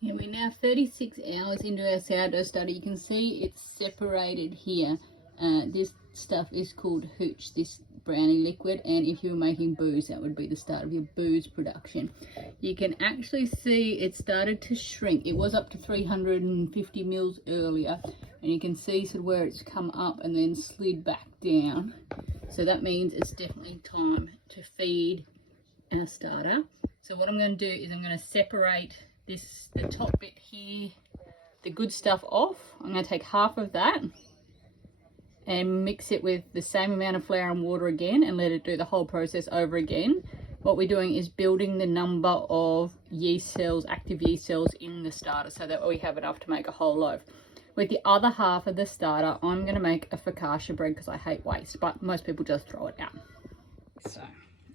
Yeah, we're now 36 hours into our sourdough starter. You can see it's separated here. This stuff is called hooch, this brownie liquid, and if you were making booze, that would be the start of your booze production. You can actually see it started to shrink. It was up to 350 mils earlier, and you can see sort of where it's come up and then slid back down. So that means it's definitely time to feed our starter. So what I'm going to do is I'm going to separate the top bit here, the good stuff off. I'm going to take half of that and mix it with the same amount of flour and water again and let it do the whole process over again. What we're doing is building the number of yeast cells, active yeast cells in the starter, so that we have enough to make a whole loaf. With the other half of the starter, I'm going to make a focaccia bread because I hate waste, but most people just throw it out. So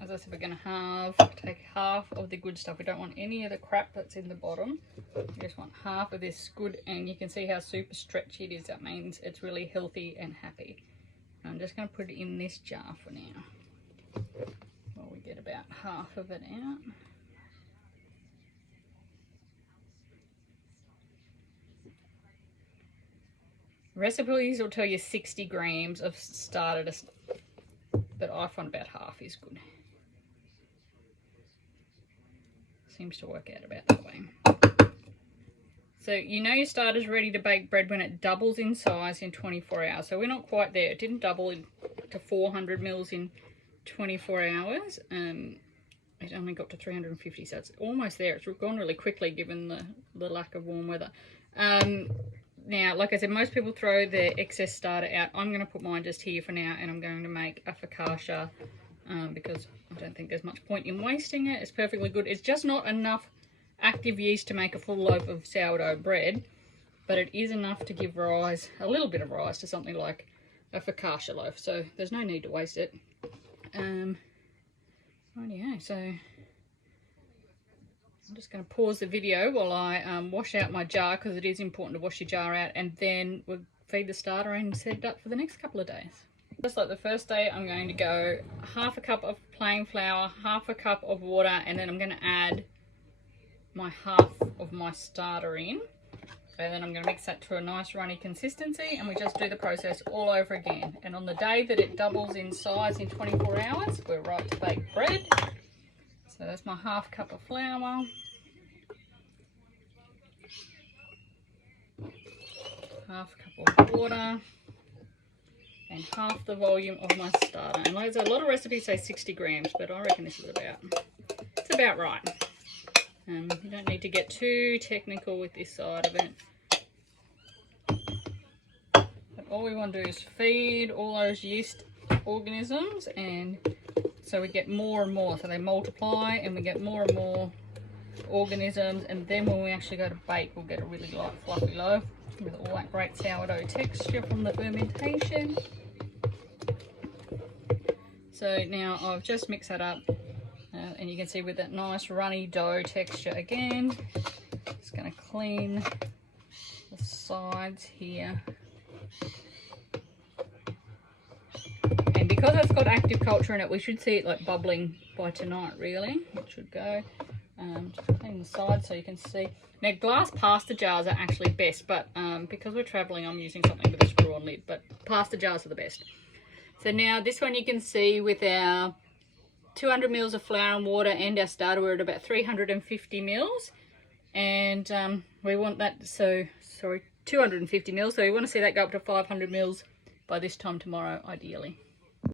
as I said, we're going to take half of the good stuff. We don't want any of the crap that's in the bottom. We just want half of this good, and you can see how super stretchy it is. That means it's really healthy and happy. I'm just going to put it in this jar for now. Well, we get about half of it out. Recipes will tell you 60 grams of starter, but I find about half is good. Seems to work out about that way. So you know your starter's ready to bake bread when it doubles in size in 24 hours. So we're not quite there. It didn't double to 400 mils in 24 hours. It only got to 350, so it's almost there. It's gone really quickly given the lack of warm weather. Now, like I said, most people throw their excess starter out. I'm going to put mine just here for now, and I'm going to make a focaccia because I don't think there's much point in wasting it. It's perfectly good. It's just not enough active yeast to make a full loaf of sourdough bread, but it is enough to give rise, a little bit of rise, to something like a focaccia loaf. So there's no need to waste it. Rightio, so I'm just going to pause the video while I wash out my jar, because it is important to wash your jar out, and then we'll feed the starter and set it up for the next couple of days. Just like the first day, I'm going to go half a cup of plain flour, half a cup of water, and then I'm going to add my half of my starter in. And then I'm going to mix that to a nice runny consistency, and we just do the process all over again. And on the day that it doubles in size in 24 hours, we're right to bake bread. So that's my half cup of flour, half cup of water, and half the volume of my starter. And like I said, a lot of recipes say 60 grams, but I reckon this is about right. You don't need to get too technical with this side of it. But all we want to do is feed all those yeast organisms, and so we get more and more. So they multiply and we get more and more organisms, and then when we actually go to bake, we'll get a really light fluffy loaf with all that great sourdough texture from the fermentation. So now I've just mixed that up, and you can see with that nice runny dough texture again. Just going to clean the sides here. And because it's got active culture in it, we should see it like bubbling by tonight, really. It should go. Just clean the sides so you can see. Now, glass pasta jars are actually best, but because we're traveling, I'm using something with a screw-on lid, but pasta jars are the best. So now this one you can see with our 200 mils of flour and water and our starter, we're at about 350 mils. And we want that, 250 mils. So we want to see that go up to 500 mils by this time tomorrow, ideally.